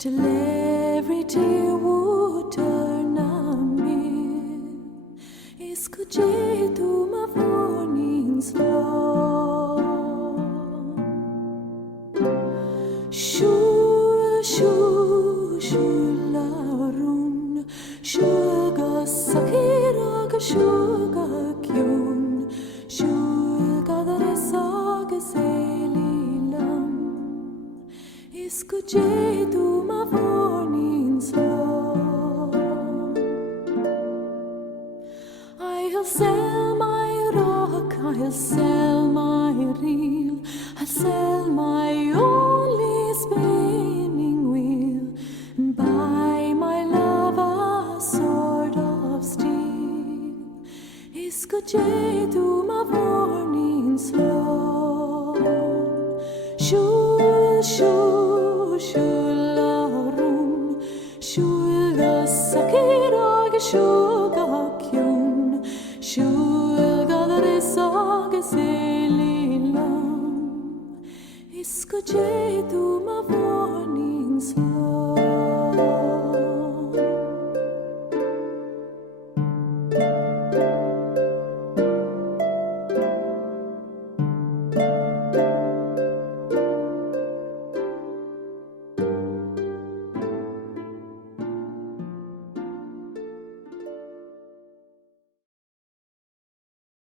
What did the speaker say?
till every tear would turn a meal. Escuchei tua varnings flor. Shul, shul, shularun, shulga sakiraga shulga kyun, shulga daresaga selilam. Escuchei tua varnings flor. I'll sell my rock, I'll sell my reel, I'll sell my only spinning wheel, and buy my love a sword of steel. Escuchei tua varnings flor. Shul, shul, shularun, shul da sakiraga shul.